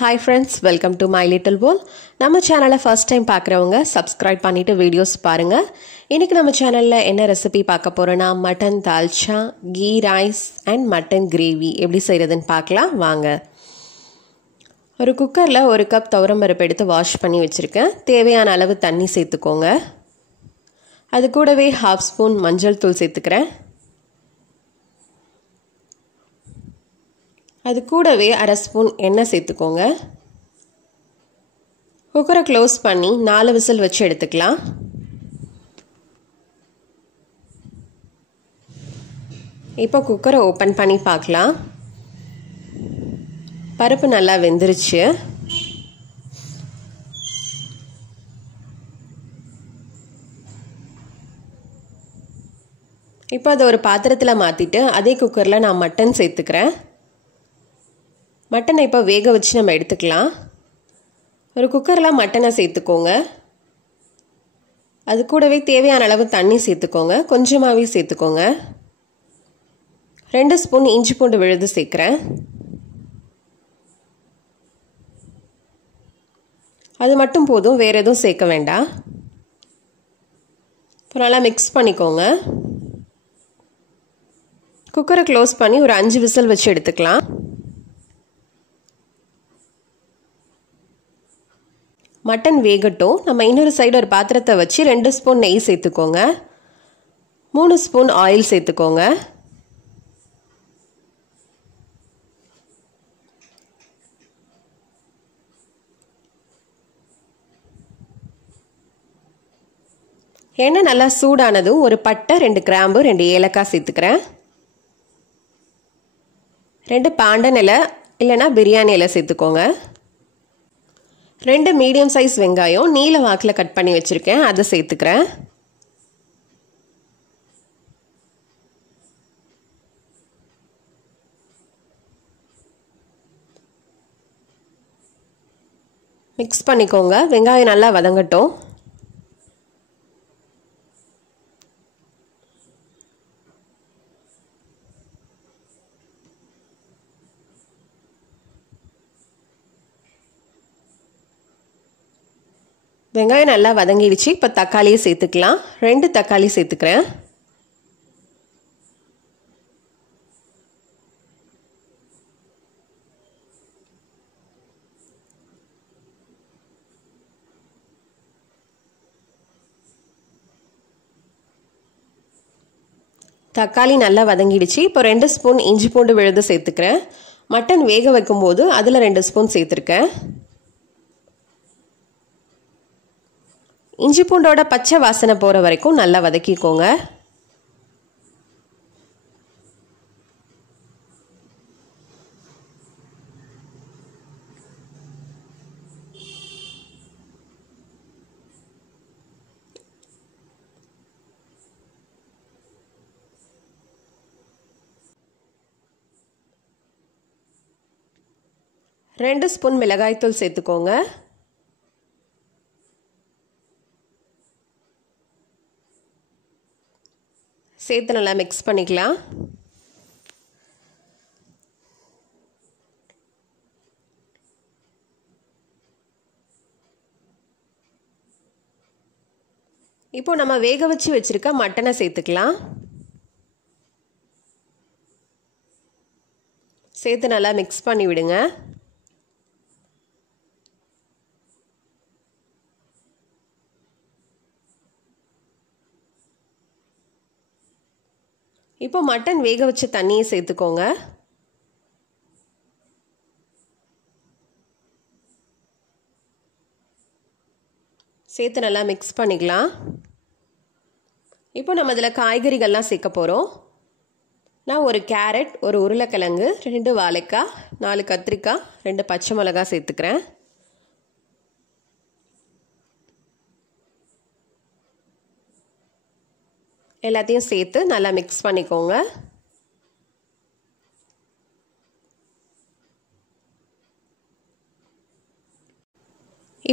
Hi friends, welcome to my little bowl. நம்ம சேனலை first time பார்க்குறவங்க சப்ஸ்கிரைப் பண்ணிட்டு வீடியோஸ் பாருங்க. இன்னைக்கு நம்ம சேனல்ல என்ன ரெசிபி பார்க்க போறோம்னா mutton dalcha, ghee rice and mutton gravy எப்படி செய்யறதுன்னு பார்க்கலாம் வாங்க. ஒரு குக்கர்ல ஒரு கப் துவரம்பருப்பு எடுத்து வாஷ் பண்ணி வச்சிருக்கேன். தேவையான அளவு தண்ணி சேர்த்துக்கோங்க. அது கூடவே 1/2 ஸ்பூன் மஞ்சள் தூள் சேர்த்துக்கிறேன். அது கூடவே 1/2 ஸ்பூன் எண்ணெய் சேர்த்துக்கோங்க. குக்கரை க்ளோஸ் பண்ணி 4 விசில் வச்சு எடுத்துக்கலாம். இப்போ குக்கரை ஓப்பன் பண்ணி பார்க்கலாம். பருப்பு நல்லா வெந்துருச்சு. இப்போ அதை ஒரு பாத்திரத்தில் மாற்றிட்டு அதே குக்கரில் நான் மட்டன் சேர்த்துக்கிறேன். மட்டனை இப்போ வேக வச்சு நம்ம எடுத்துக்கலாம். ஒரு குக்கரில் மட்டனை சேர்த்துக்கோங்க. அது கூடவே தேவையான அளவு தண்ணி சேர்த்துக்கோங்க. கொஞ்சமாகவே சேர்த்துக்கோங்க. 2 ஸ்பூன் இஞ்சி பூண்டு விழுது சேர்க்குறேன். அது மட்டும் போதும், வேறு எதுவும் சேர்க்க வேண்டாம். இப்போ நல்லா மிக்ஸ் பண்ணிக்கோங்க. குக்கரை க்ளோஸ் பண்ணி ஒரு 5 விசில் வச்சு எடுத்துக்கலாம். மட்டன் வேகட்டும். நம்ம இன்னொரு சைடு ஒரு பாத்திரத்தை வச்சு 2 ஸ்பூன் நெய் சேர்த்துக்கோங்க. 3 ஸ்பூன் ஆயில் சேர்த்துக்கோங்க. எண்ணெய் நல்லா சூடானதும் ஒரு பட்டை, 2 கிராம்பு, 2 ஏலக்காய் சேர்த்துக்கிறேன். 2 பாண்டன் இலை இல்லைன்னா பிரியாணி இலை சேர்த்துக்கோங்க. 2 மீடியம் சைஸ் வெங்காயம் நீல வாக்கில் கட் பண்ணி வச்சுருக்கேன், அதை சேர்த்துக்கிறேன். மிக்ஸ் பண்ணிக்கோங்க. வெங்காயம் நல்லா வதங்கட்டும். வெங்காயம் நல்லா வதங்கிடுச்சு. இப்போ தக்காளியை சேர்த்துக்கலாம். 2 தக்காளி சேர்த்துக்கிறேன். தக்காளி நல்லா வதங்கிடுச்சு. இப்போ 2 ஸ்பூன் இஞ்சி பூண்டு விழுது சேர்த்துக்கிறேன். மட்டன் வேக வைக்கும்போது அதில் 2 ஸ்பூன் சேர்த்துருக்கேன். இஞ்சி பூண்டோட பச்சை வாசனை போகிற வரைக்கும் நல்லா வதக்கிக்கோங்க. ரெண்டு ஸ்பூன் மிளகாய்த்தூள் சேர்த்துக்கோங்க. சேர்த்து நல்லா மிக்ஸ் பண்ணிக்கலாம். இப்போ நம்ம வேக வச்சு வச்சிருக்க மட்டனை சேர்த்துக்கலாம். சேர்த்து நல்லா மிக்ஸ் பண்ணி விடுங்க. இப்போ மட்டன் வேக வச்ச தண்ணியை சேர்த்துக்கோங்க. சேர்த்து நல்லா மிக்ஸ் பண்ணிக்கலாம். இப்போ நம்ம இதில் காய்கறிகள்லாம் சேர்க்க போகிறோம். நான் ஒரு கேரட், ஒரு உருளைக்கிழங்கு, 2 வாழைக்காய், 4 கத்திரிக்காய், 2 பச்சை மிளகாய் சேர்த்துக்கிறேன். எல்லாத்தையும் சேர்த்து நல்லா மிக்ஸ் பண்ணிக்கோங்க.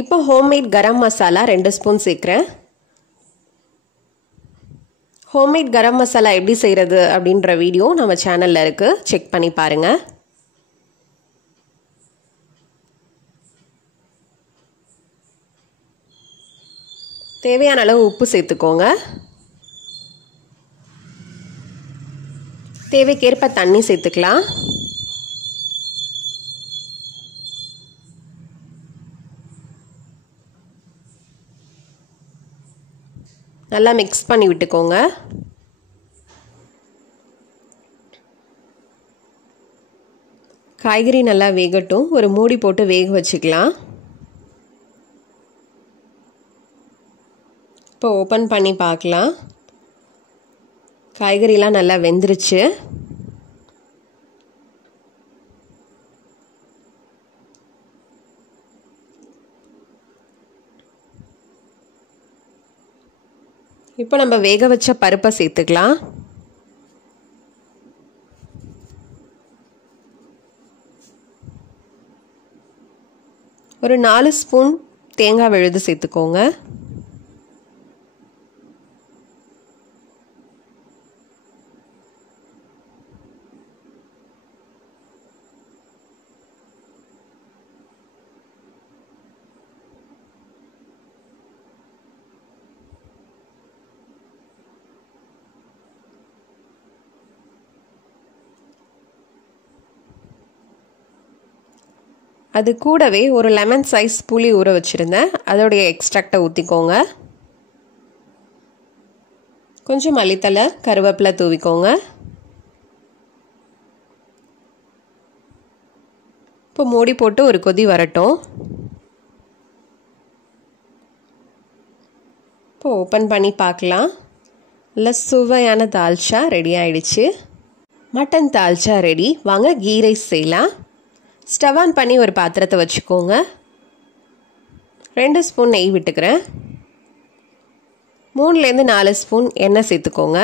இப்போ ஹோம்மேட் கரம் மசாலா 2 ஸ்பூன் சேர்க்குறேன். ஹோம்மேட் கரம் மசாலா எப்படி செய்கிறது அப்படின்ற வீடியோ நம்ம சேனலில் இருக்குது, செக் பண்ணி பாருங்கள். தேவையான அளவு உப்பு சேர்த்துக்கோங்க. தேவைக்கேற்ப தண்ணி சேர்த்துக்கலாம். நல்லா மிக்ஸ் பண்ணி விட்டுக்கோங்க. காய்கறி நல்லா வேகட்டும். ஒரு மூடி போட்டு வேக வச்சுக்கலாம். இப்போ ஓப்பன் பண்ணி பார்க்கலாம். காய்கறிலாம் நல்லா வெந்துருச்சு. இப்போ நம்ம வேக வச்ச பருப்பை சேர்த்துக்கலாம். ஒரு 4 ஸ்பூன் தேங்காய் விழுது சேர்த்துக்கோங்க. அது கூடவே ஒரு லெமன் சைஸ் புளி ஊற வச்சுருந்தேன். அதோடைய எக்ஸ்ட்ராக்டை ஊற்றிக்கோங்க. கொஞ்சம் மல்லித்தலை, கருவேப்பிலை தூவிக்கோங்க. இப்போ மூடி போட்டு ஒரு கொதி வரட்டும். இப்போ ஓப்பன் பண்ணி பார்க்கலாம். நல்ல சுவையான தால்ச்சா ரெடி ஆயிடுச்சு. Mutton dalcha ready. வாங்க கீ ரைஸ் செய்யலாம். ஸ்டவ் ஆன் பண்ணி ஒரு பாத்திரத்தை வச்சுக்கோங்க. 2 ஸ்பூன் நெய் விட்டுக்கிறேன். 3லேருந்து 4 ஸ்பூன் எண்ணெய் சேர்த்துக்கோங்க.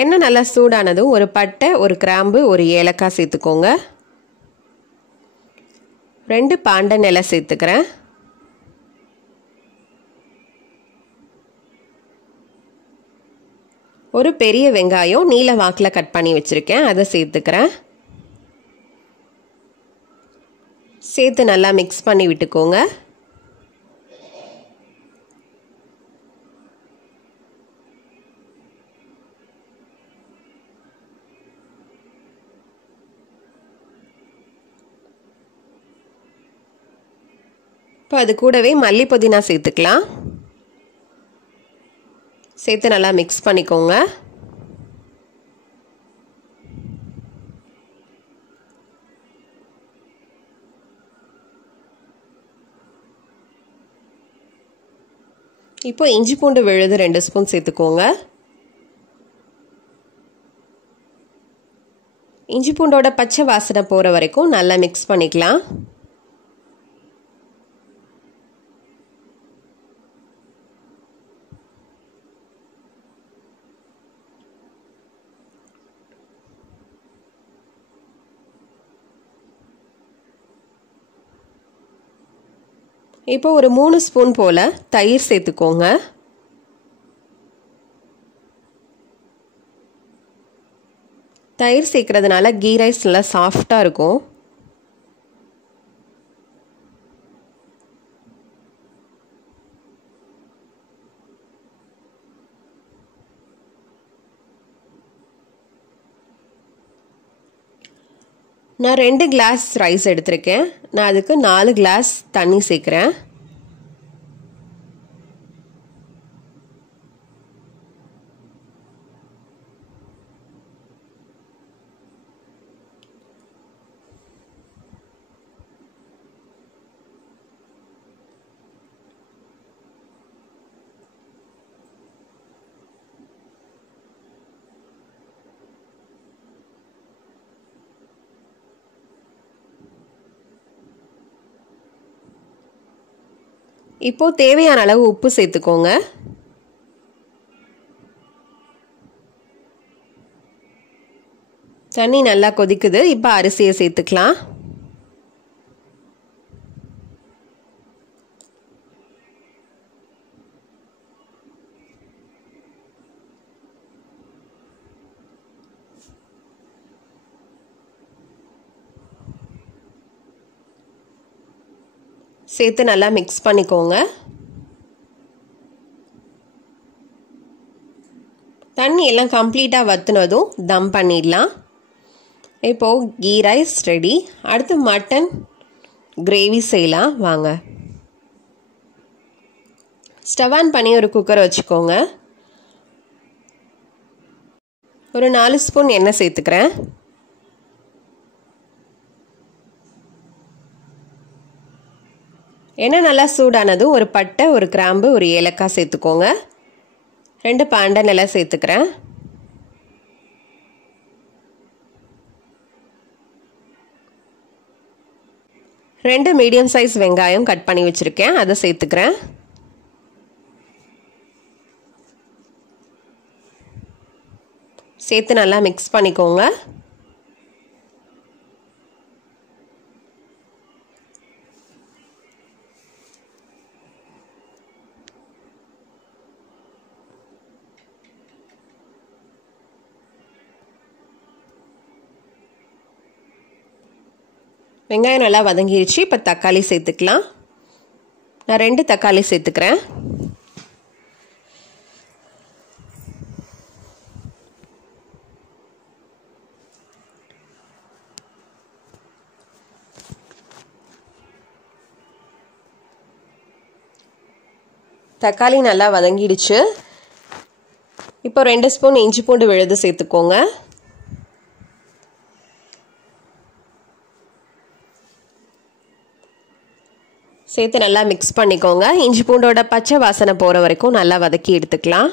எண்ணெய் நல்லா சூடானதும் ஒரு பட்டை, ஒரு கிராம்பு, ஒரு ஏலக்காய் சேர்த்துக்கோங்க. 2 பாண்டன் இலை சேர்த்துக்கிறேன். ஒரு பெரிய வெங்காயம் நீல வாக்கில் கட் பண்ணி வச்சுருக்கேன், அதை சேர்த்துக்கிறேன். சேர்த்து நல்லா மிக்ஸ் பண்ணி விட்டுக்கோங்க. இப்போ அது கூடவே மல்லி புதினா சேர்த்துக்கலாம். சேர்த்து நல்லா மிக்ஸ் பண்ணிக்கோங்க. இப்போ இஞ்சி பூண்டு விழுது 2 ஸ்பூன் சேர்த்துக்கோங்க. இஞ்சி பூண்டோட பச்சை வாசனை போகிற வரைக்கும் நல்லா மிக்ஸ் பண்ணிக்கலாம். இப்போ ஒரு 3 ஸ்பூன் போல் தயிர் சேர்த்துக்கோங்க. தயிர் சேர்க்கறதுனால கீ ரைஸ் நல்லா சாஃப்டாக இருக்கும். நான் 2 கிளாஸ் ரைஸ் எடுத்திருக்கேன். நான் அதுக்கு 4 கிளாஸ் தண்ணி சேர்க்குறேன். இப்போ தேவையான அளவு உப்பு சேர்த்துக்கோங்க. தண்ணி நல்லா கொதிக்குது. இப்போ அரிசியை சேர்த்துக்கலாம். சேர்த்து நல்லா மிக்ஸ் பண்ணிக்கோங்க. தண்ணி எல்லாம் கம்ப்ளீட்டாக வற்றுனதும் தம் பண்ணிடலாம். இப்போது கீ ரைஸ் ரெடி. அடுத்து மட்டன் கிரேவி செய்யலாம் வாங்க. ஸ்டவ் ஆன் பண்ணி ஒரு குக்கர் வச்சுக்கோங்க. ஒரு 4 ஸ்பூன் எண்ணெய் சேர்த்துக்கிறேன். எண்ணெய் நல்லா சூடானதும் ஒரு பட்டை, ஒரு கிராம்பு, ஒரு ஏலக்காய் சேர்த்துக்கோங்க. 2 பாண்டை நல்லா சேர்த்துக்கிறேன். ரெண்டு மீடியம் சைஸ் வெங்காயம் கட் பண்ணி வச்சுருக்கேன், அதை சேர்த்துக்கிறேன். சேர்த்து நல்லா மிக்ஸ் பண்ணிக்கோங்க. வெங்காயம் நல்லா வதங்கிடுச்சு. இப்போ தக்காளி சேர்த்துக்கலாம். நான் 2 தக்காளி சேர்த்துக்கிறேன். தக்காளி நல்லா வதங்கிடுச்சு. இப்போ 2 ஸ்பூன் இஞ்சி பூண்டு விழுது சேர்த்துக்கோங்க. சேர்த்து நல்லா மிக்ஸ் பண்ணிக்கோங்க. இஞ்சி பூண்டோட பச்சை வாசனை போகிற வரைக்கும் நல்லா வதக்கி எடுத்துக்கலாம்.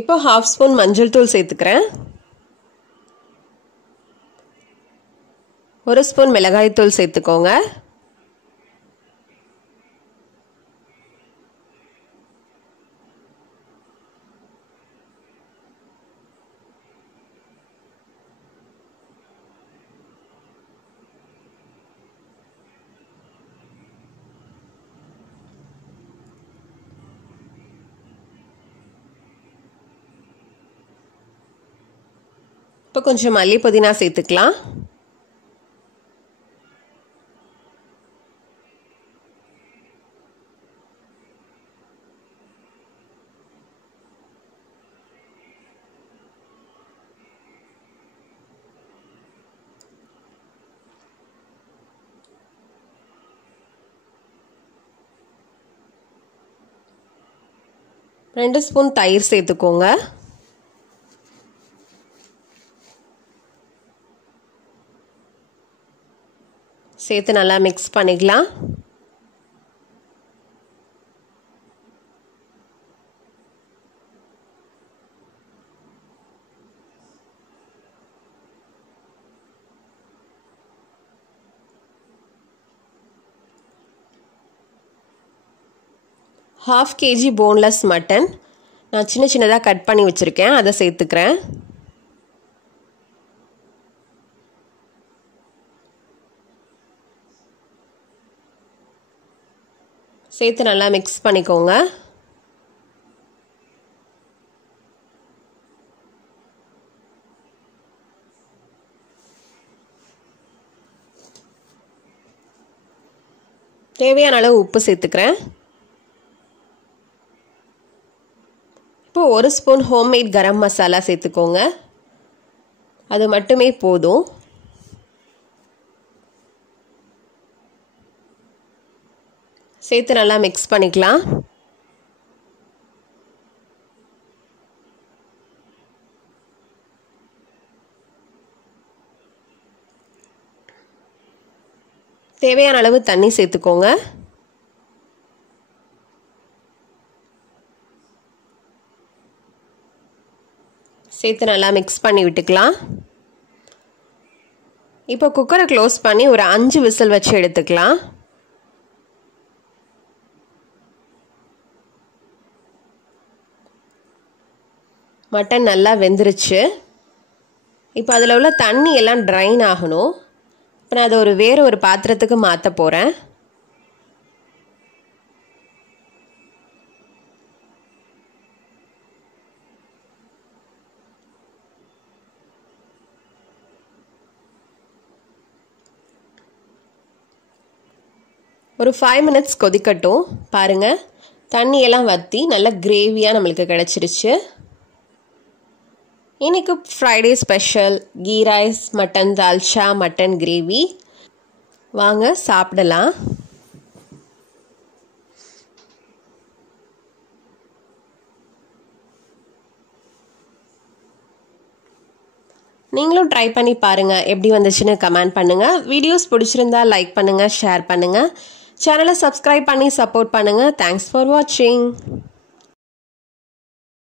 இப்போ 1/2 ஸ்பூன் மஞ்சள் தூள் சேர்த்துக்கிறேன். 1 ஸ்பூன் மிளகாய் தூள் சேர்த்துக்கோங்க. இப்போ கொஞ்சம் மல்லி புதினா சேர்த்துக்கலாம். ரெண்டு ஸ்பூன் தயிர் சேர்த்துக்கோங்க. சேர்த்து நல்லா மிக்ஸ் பண்ணிக்கலாம். ½ kg போன்லெஸ் மட்டன் நான் சின்ன சின்னதாக கட் பண்ணி வச்சுருக்கேன், அதை சேர்த்துக்கிறேன். சேர்த்து நல்லா மிக்ஸ் பண்ணிக்கோங்க. தேவையான அளவு உப்பு சேர்த்துக்கிறேன். இப்போ 1 ஸ்பூன் ஹோம்மேட் கரம் மசாலா சேர்த்துக்கோங்க, அது மட்டுமே போதும். சேர்த்து நல்லா மிக்ஸ் பண்ணிக்கலாம். தேவையான அளவு தண்ணி சேர்த்துக்கோங்க. சேர்த்து நல்லா மிக்ஸ் பண்ணி விட்டுக்கலாம். இப்போ குக்கரை க்ளோஸ் பண்ணி ஒரு 5 விசில் வச்சு எடுத்துக்கலாம். மட்டன் நல்லா வெந்துருச்சு. இப்போ அதில் உள்ள தண்ணி எல்லாம் ட்ரைன் ஆகணும். இப்போ நான் அதை வேறு ஒரு பாத்திரத்துக்கு மாற்ற போகிறேன். ஒரு 5 மினிட்ஸ் கொதிக்கட்டும். பாருங்கள், தண்ணியெல்லாம் வற்றி நல்ல கிரேவியாக நம்மளுக்கு கிடச்சிருச்சு. இன்றைக்கி Friday special ghee rice, mutton dalcha, mutton gravy. வாங்க சாப்பிடலாம். நீங்களும் ட்ரை பண்ணி பாருங்கள், எப்படி வந்துச்சுன்னு கமெண்ட் பண்ணுங்கள். வீடியோஸ் பிடிச்சிருந்தா லைக் பண்ணுங்கள், ஷேர் பண்ணுங்கள். சேனலை சப்ஸ்கிரைப் பண்ணி சப்போர்ட் பண்ணுங்கள். தேங்க்ஸ் ஃபார் வாட்சிங்.